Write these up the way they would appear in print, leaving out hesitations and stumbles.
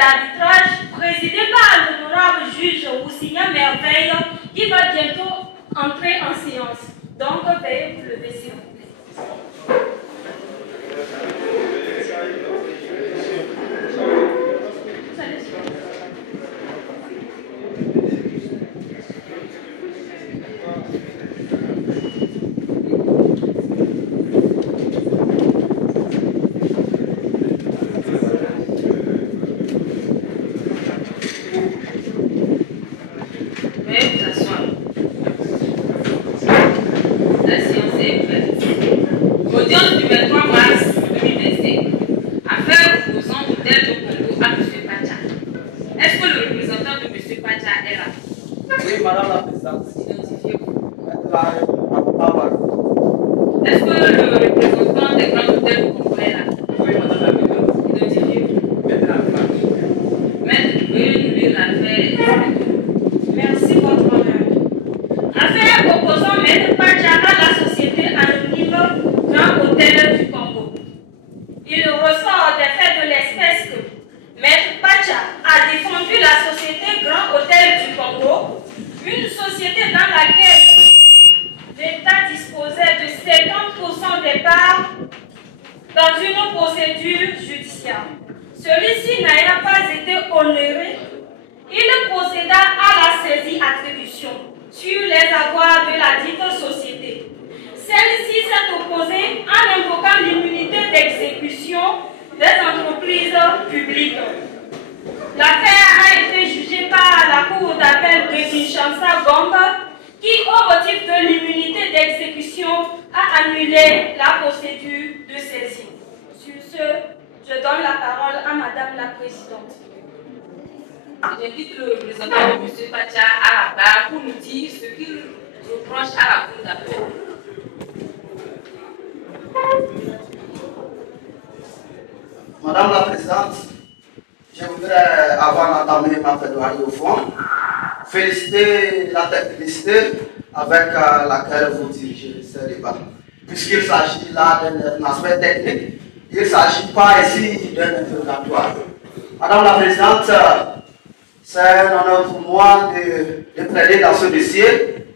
d'arbitrage présidé par l'honorable juge Oussigna Merveille qui va bientôt entrer en séance. Donc, veuillez vous lever s'il vous plaît. Audience du 23 mars 2025. Affaire opposant l'hôtel de Congo à M. Pacha. Est-ce que le représentant de M. Pacha est là? Oui, Madame la Présidente. Identifiez-vous. Est-ce que le représentant des grands hôtels de Congo est là? Oui, Madame la Présidente. Identifiez-vous. Maître, veuillez nous lire l'affaire. Merci, votre honneur. Affaire opposant Maître Pacha à la société anonyme Grand Hôtel du Congo. Il ressort des faits de l'espèce que Maître Pacha a défendu la société Grand Hôtel du Congo, une société dans laquelle l'État disposait de 50% des parts dans une procédure judiciaire. Celui-ci n'ayant pas été honoré, il procéda à la saisie-attribution sur les avoirs de la dite société. Celle-ci s'est opposée en invoquant l'immunité d'exécution des entreprises publiques. L'affaire a été jugée par la Cour d'appel de Kinshasa-Gombe qui, au motif de l'immunité d'exécution, a annulé la procédure de saisie. Sur ce, je donne la parole à Madame la Présidente. J'invite le représentant de M. Pacha à la barre pour nous dire ce qu'il reproche à la Cour d'appel. Madame la Présidente, je voudrais, avant d'entamer ma plaidoirie au fond, féliciter la technicité avec laquelle vous dirigez ce débat. Puisqu'il s'agit là d'un aspect technique, il ne s'agit pas ici d'un interrogatoire. Madame la Présidente, c'est un honneur pour moi de plaider dans ce dossier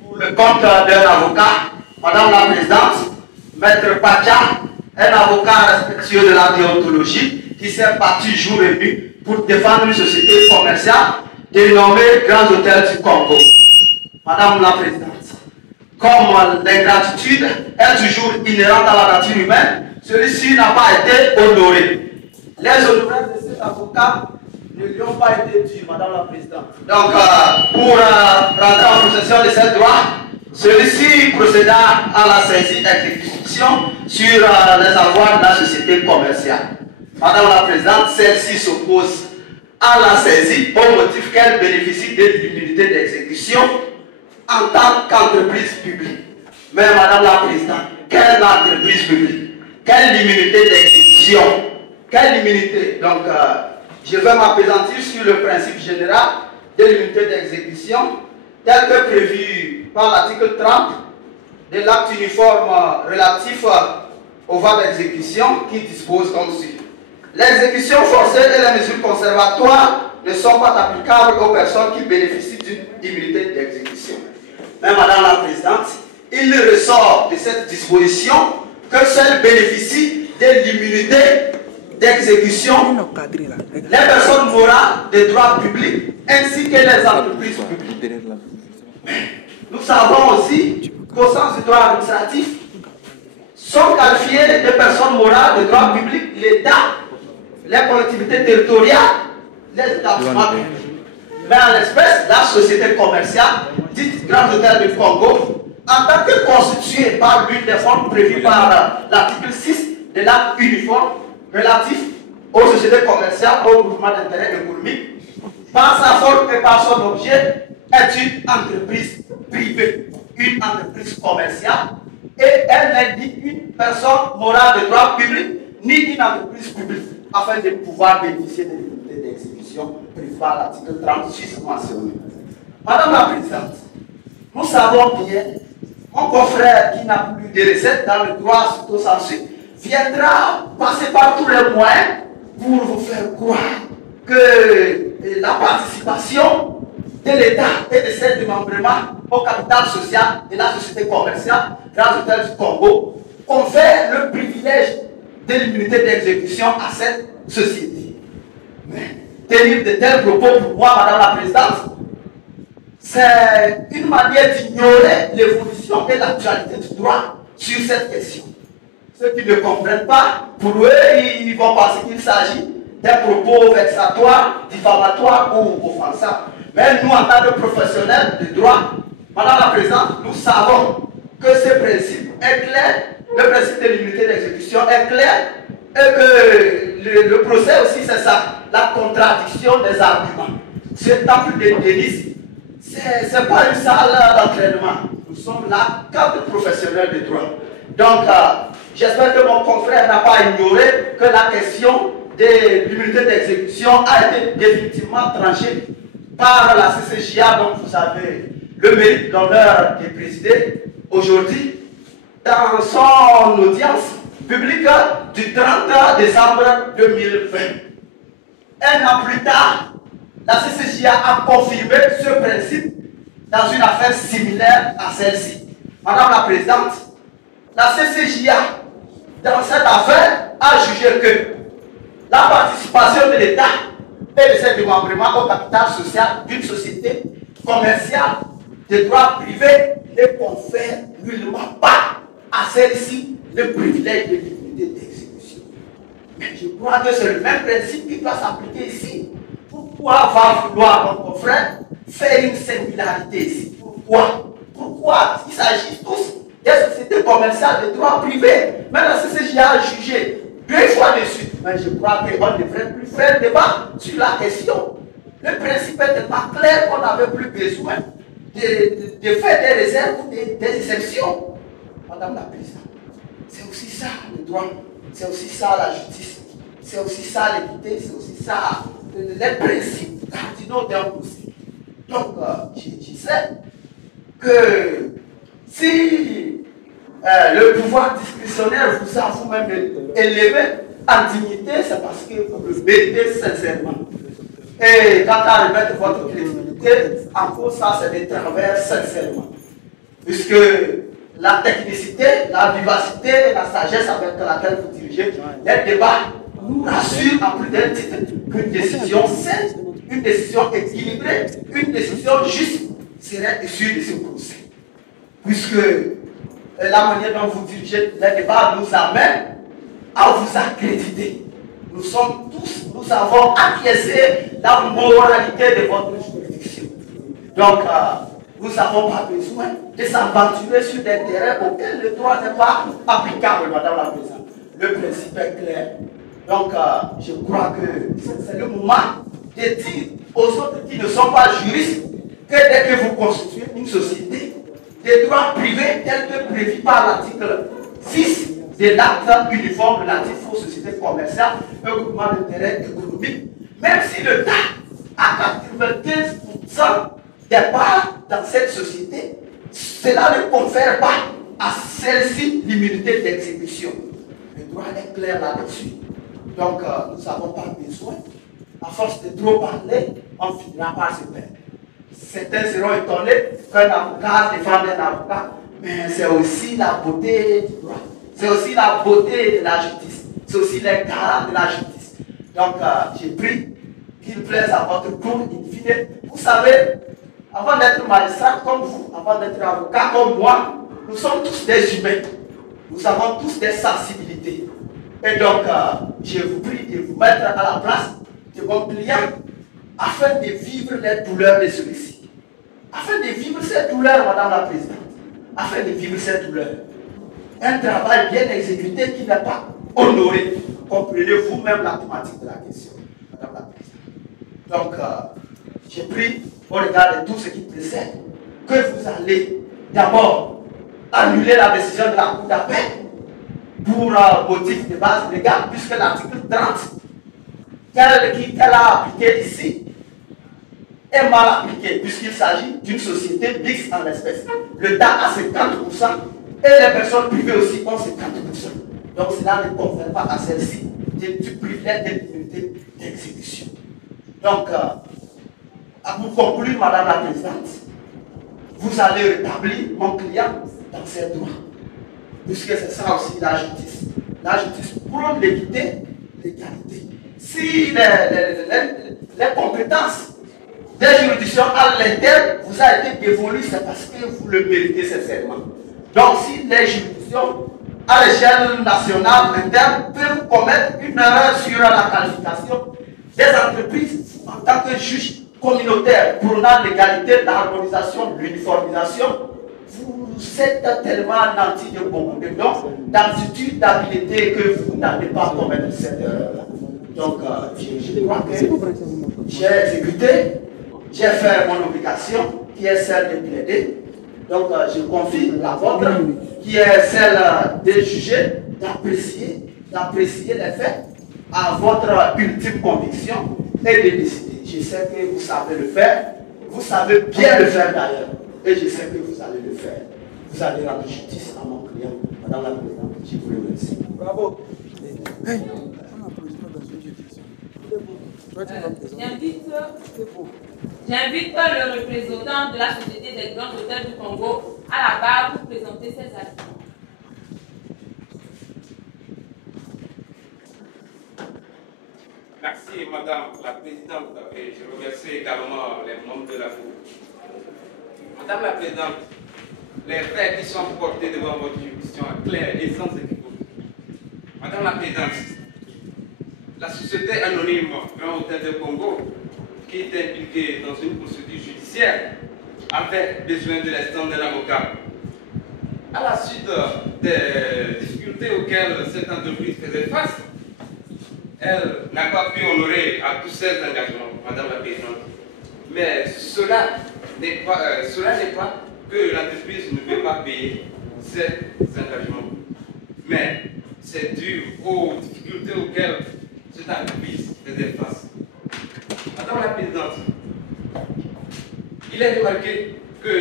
pour le compte d'un avocat. Madame la Présidente, Maître Pacha, un avocat respectueux de la déontologie qui s'est battu jour et nuit pour défendre une société commerciale dénommée Grand Hôtel du Congo. Madame la Présidente, comme l'ingratitude est toujours inhérente à la nature humaine, celui-ci n'a pas été honoré. Les honoraires de cet avocat ne lui ont pas été dus, Madame la Présidente. Donc, pour rentrer en possession de ses droits, celui-ci procéda à la saisie d'exécution sur les avoirs de la société commerciale. Madame la Présidente, celle-ci s'oppose à la saisie au motif qu'elle bénéficie de l'immunité d'exécution en tant qu'entreprise publique. Mais Madame la Présidente, quelle entreprise publique? Quelle immunité d'exécution? Quelle immunité? Donc, je vais m'appesantir sur le principe général de l'immunité d'exécution tel que prévu par l'article 30 de l'acte uniforme relatif au voie d'exécution qui dispose comme suit. L'exécution forcée et les mesures conservatoires ne sont pas applicables aux personnes qui bénéficient d'une immunité d'exécution. Mais Madame la Présidente, il ressort de cette disposition que seul bénéficie de l'immunité d'exécution les personnes morales de droit public ainsi que les entreprises publiques. Nous savons aussi qu'au sens du droit administratif sont qualifiées de personnes morales de droit public l'État, les collectivités territoriales, les établissements publics. Mais en l'espèce, la société commerciale, dite Grand Hôtel du Congo, en tant que constituée par l'une des formes prévues par l'article 6 de l'acte uniforme relatif aux sociétés commerciales, aux groupements d'intérêt économique, par sa forme et par son objet, est une entreprise privée, une entreprise commerciale, et elle n'est ni une personne morale de droit public, ni une entreprise publique, afin de pouvoir bénéficier de l'immunité d'exécution prévue par l'article 36 mentionné. Madame la Présidente, nous savons bien, mon confrère qui n'a plus de recettes dans le droit surtout sensu viendra passer par tous les moyens pour vous faire croire que la participation de l'État et de ses démembrements au capital social et la société commerciale Grands Hôtels du Congo confère le privilège de l'immunité d'exécution à cette société. Mais tenir de tels propos pour moi, Madame la Présidente, c'est une manière d'ignorer l'évolution et l'actualité du droit sur cette question. Ceux qui ne comprennent pas, pour eux, ils vont penser qu'il s'agit d'un propos vexatoire, diffamatoire ou offensant. Mais nous, en tant que professionnels de droit, Madame la Présidente, nous savons que ce principe est clair, le principe de l'immunité d'exécution est clair, et que le procès aussi, c'est ça, la contradiction des arguments. Ce temple de Denis, ce n'est pas une salle d'entraînement. Nous sommes là comme des professionnels de droit. Donc, j'espère que mon confrère n'a pas ignoré que la question de l'immunité d'exécution a été définitivement tranchée par la CCJA, dont vous avez le mérite, l'honneur de présider aujourd'hui, dans son audience publique du 30 décembre 2020. Un an plus tard, la CCJA a confirmé ce principe dans une affaire similaire à celle-ci. Madame la Présidente, la CCJA, dans cette affaire, a jugé que la participation de l'État et de ses démembrements au capital social d'une société commerciale de droit privé ne confère nullement pas à celle-ci le privilège de l'immunité d'exécution. Mais je crois que c'est le même principe qui doit s'appliquer ici. Pourquoi va vouloir mon confrère faire une singularité ici? Pourquoi il s'agit tous des sociétés commerciales de droit privé? Mais la CCJA a jugé 2 fois de suite. Mais je crois qu'on ne devrait plus faire débat sur la question. Le principe est tellement clair qu'on n'avait plus besoin de faire des réserves ou des exceptions. Madame la Présidente, c'est aussi ça le droit, c'est aussi ça la justice, c'est aussi ça l'équité, c'est aussi ça les principes cardinaux d'un dossier. Donc, je sais que si le pouvoir discrétionnaire vous a vous-même élevé en dignité, c'est parce que vous le méritez sincèrement. Et quant à remettre votre crédibilité, en cause, ça c'est des travers sincèrement. Puisque la technicité, la vivacité, la sagesse avec laquelle vous dirigez les débats nous rassurent en plus d'un titre qu'une décision saine, une décision équilibrée, une décision juste serait issue de ce procès. Puisque la manière dont vous dirigez les débats nous amène à vous accréditer. Nous sommes tous, nous avons acquiescé la moralité de votre juridiction. Donc, nous n'avons pas besoin de s'aventurer sur des terrains auxquels le droit n'est pas applicable, Madame la Présidente. Le principe est clair. Donc, je crois que c'est le moment de dire aux autres qui ne sont pas juristes que dès que vous constituez une société de droit privé tel que prévu par l'article 6 de l'acte uniforme relatif aux sociétés commerciales et au groupement d'intérêt économique, même si l'État a 95% des parts dans cette société, cela ne confère pas à celle-ci l'immunité d'exécution. Le droit est clair là-dessus. Donc, nous n'avons pas besoin, à force de trop parler, on finira par se perdre. Certains seront étonnés qu'un avocat défende un avocat, mais c'est aussi la beauté du droit. C'est aussi la beauté de la justice. C'est aussi les garants de la justice. Donc, j'ai pris qu'il plaise à votre cour in fine. Vous savez, avant d'être magistrat comme vous, avant d'être avocat comme moi, nous sommes tous des humains. Nous avons tous des sensibilités. Et donc, je vous prie de vous mettre à la place de mon client afin de vivre les douleurs de celui-ci. Afin de vivre ces douleurs, Madame la Présidente. Afin de vivre ces douleurs. Un travail bien exécuté qui n'est pas honoré. Comprenez vous-même la thématique de la question, Madame la Présidente. Donc, j'ai pris, au regard de tout ce qui précède, que vous allez d'abord annuler la décision de la Cour d'appel pour motif de base légale, puisque l'article 30 qu'elle a appliqué ici est mal appliqué, puisqu'il s'agit d'une société mixte en l'espèce. L'État a 50% et les personnes privées aussi ont 50%. Donc cela ne confère pas à celle-ci du privilège de l'immunité d'exécution. Donc, pour conclure, Madame la Présidente, vous allez rétablir mon client dans ses droits. Puisque c'est ça aussi la justice. La justice prône l'équité, l'égalité. Si les compétences des juridictions à l'interne vous a été dévolues, c'est parce que vous le méritez sincèrement. Donc, si les juridictions à l'échelle nationale interne peuvent commettre une erreur sur la qualification des entreprises en tant que juge communautaire prônant l'égalité, l'harmonisation, l'uniformisation, vous êtes tellement nanti de beaucoup d'aptitude, d'habileté que vous n'allez pas commettre cette erreur-là. Donc, je crois que j'ai exécuté, j'ai fait mon obligation, qui est celle de plaider. Donc, je confie la vôtre, qui est celle de juger, d'apprécier les faits à votre ultime conviction et de décider. Je sais que vous savez le faire, vous savez bien le faire d'ailleurs, et je sais que vous allez le faire. Vous allez rendre justice à mon client. Madame la Présidente, je vous remercie. Bravo. Hey. J'invite le représentant de la Société des grands hôtels du Congo à la barre pour présenter ses arguments. Merci Madame la Présidente et je remercie également les membres de la Cour. Madame la Présidente, les faits qui sont portés devant votre juridiction sont clairs et sans équivoque. Madame la Présidente, la société anonyme Grand Hôtel de Congo, qui est impliquée dans une procédure judiciaire, avait besoin de l'assistance d'un avocat. À la suite des difficultés auxquelles cette entreprise faisait face, elle n'a pas pu honorer à tous ses engagements, Madame la Présidente. Mais cela n'est pas que l'entreprise ne peut pas payer ses engagements. Mais c'est dû aux difficultés auxquelles cette entreprise faisait face. Madame la Présidente, il est remarqué que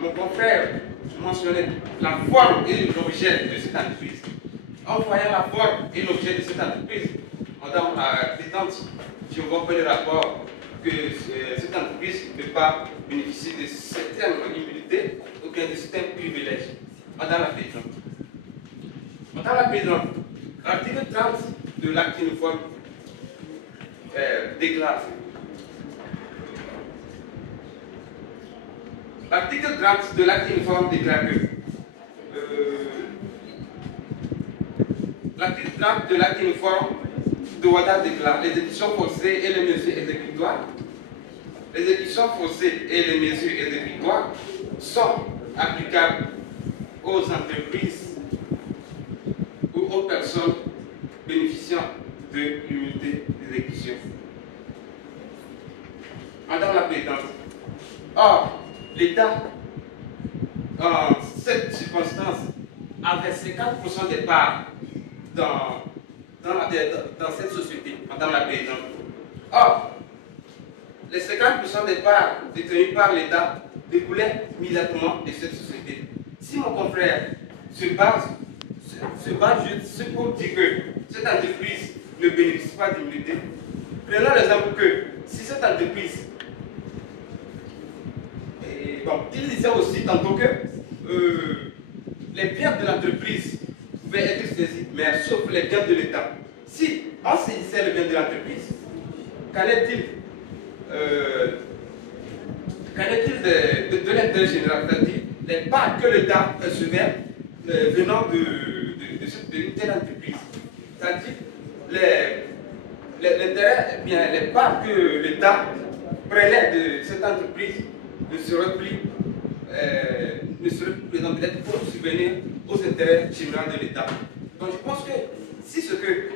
mon confrère mentionnait la forme et l'objet de cette entreprise. En voyant la forme et l'objet de cette entreprise, Madame la Présidente, je vois le rapport que cette entreprise ne peut pas bénéficier de certaines immunités ou bien de certains privilèges. Madame la Présidente. Madame la Présidente, l'article 30 de l'acte uniforme déclare. L'article 30 de l'acte uniforme déclare que l'article 30 de l'acte uniforme de Ouattara déclare les exécutions forcées et les mesures exécutoires. Les exécutions forcées et les mesures exécutoires sont applicables aux entreprises ou aux personnes bénéficiant de l'immunité d'exécution. Madame la Présidente, or, l'État, en cette circonstance, avait 50% des parts dans cette société, Madame la Présidente. Or, les 50% des parts détenues par l'État découlaient immédiatement de cette société. Si mon confrère se base juste pour dire que cette entreprise ne bénéficie pas d'immunité, prenons l'exemple que si cette entreprise, il disait aussi tantôt que les biens de l'entreprise pouvaient être saisis, mais sauf les biens de l'État. Si on saisissait les biens de l'entreprise, qu'en est-il de l'intérêt général, c'est-à-dire les parts que l'État recevait venant d'une telle entreprise? C'est-à-dire l'intérêt, bien les parts que l'État prenait de cette entreprise ne serait plus présent peut-être pour subvenir aux intérêts généraux de l'État. Donc je pense que si ce que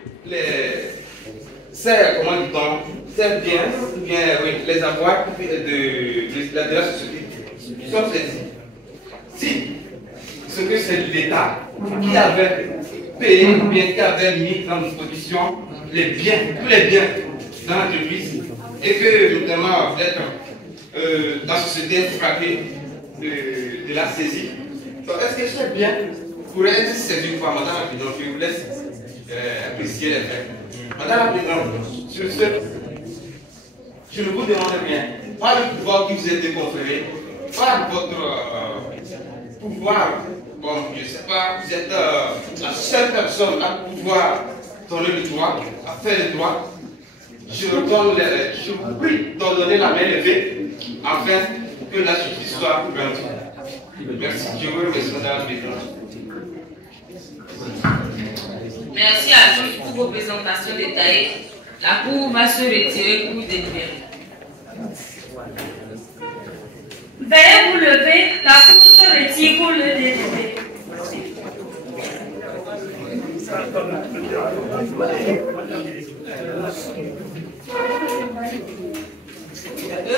ces biens, les avoirs de la société sont saisis, si ce que c'est l'État qui avait payé, bien qui avait mis en disposition tous les biens dans l'entreprise, et que notamment peut-être la société frappée de la saisie. Donc, est-ce que ce bien pourrait être saisi ou pas, Madame la Présidente? Je vous laisse apprécier les faits. Madame la Présidente, sur ce, je ne vous demande rien. Pas le pouvoir qui vous est déconféré, pas votre pouvoir. Bon, je ne sais pas, vous êtes la seule personne à pouvoir donner le droit, à faire le droit. Je vous prie d'en donner la main levée afin que la justice soit rendue. Merci. Je vous remercie, madame la présidente. Merci à tous pour vos présentations détaillées. La Cour va se retirer pour délibérer. Veuillez vous lever, la Cour se retire pour le délibérer.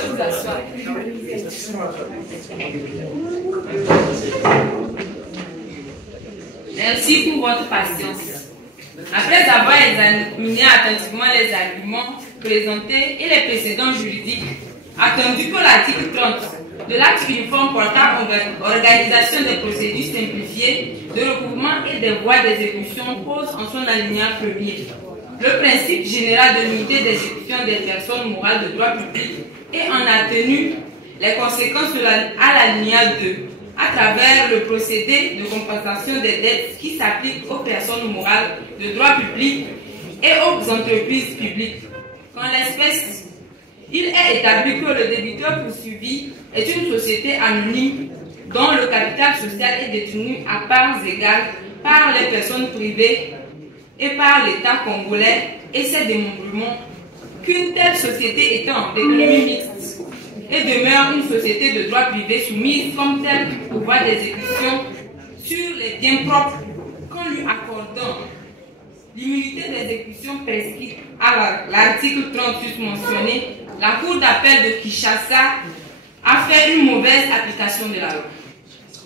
Vous asseoir. Merci pour votre patience. Après avoir examiné attentivement les arguments présentés et les précédents juridiques, attendu que l'article 30 de l'acte uniforme portant organisation des procédures simplifiées de recouvrement et des voies d'exécution pose en son alinéa premier le principe général de l'unité d'exécution des personnes morales de droit public et en a tenu les conséquences à l'alinéa 2 à travers le procédé de compensation des dettes qui s'applique aux personnes morales de droit public et aux entreprises publiques. Qu'en l'espèce, il est établi que le débiteur poursuivi est une société anonyme dont le capital social est détenu à parts égales par les personnes privées et par l'État congolais et ses démembrements, qu'une telle société étant d'économie mixte et demeure une société de droit privé soumise comme telle au pouvoir d'exécution sur les biens propres qu'en lui accordant l'immunité d'exécution prescrite à l'article 38 mentionné, la Cour d'appel de Kinshasa a fait une mauvaise application de la loi.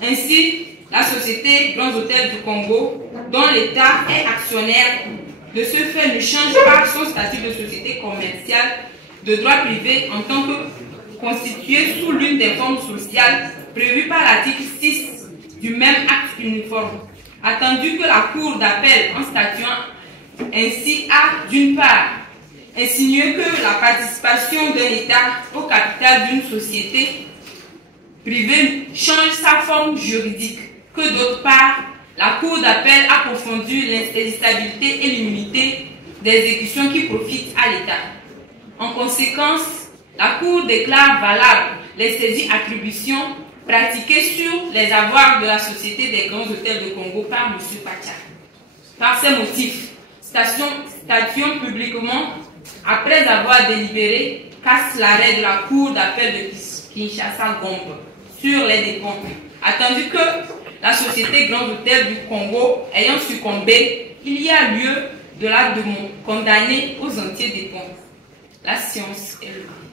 Ainsi, la société Grands Hôtels du Congo, dont l'État est actionnaire, de ce fait ne change pas son statut de société commerciale de droit privé en tant que constituée sous l'une des formes sociales prévues par l'article 6 du même acte uniforme, attendu que la Cour d'appel, en statuant ainsi, a, d'une part, insinué que la participation d'un État au capital d'une société privée change sa forme juridique, que d'autre part, la Cour d'appel a confondu l'insaisissabilité et l'immunité d'exécution qui profitent à l'État. En conséquence, la Cour déclare valable les saisies-attributions pratiquées sur les avoirs de la Société des Grands Hôtels de Congo par M. Pacha. Par ces motifs, statuons publiquement, après avoir délibéré, casse l'arrêt de la Cour d'appel de Kinshasa-Gombe sur les dépôts, attendu que la Société Grands Hôtels du Congo ayant succombé, il y a lieu de la demande condamnée aux entiers dépôts. La science est levée.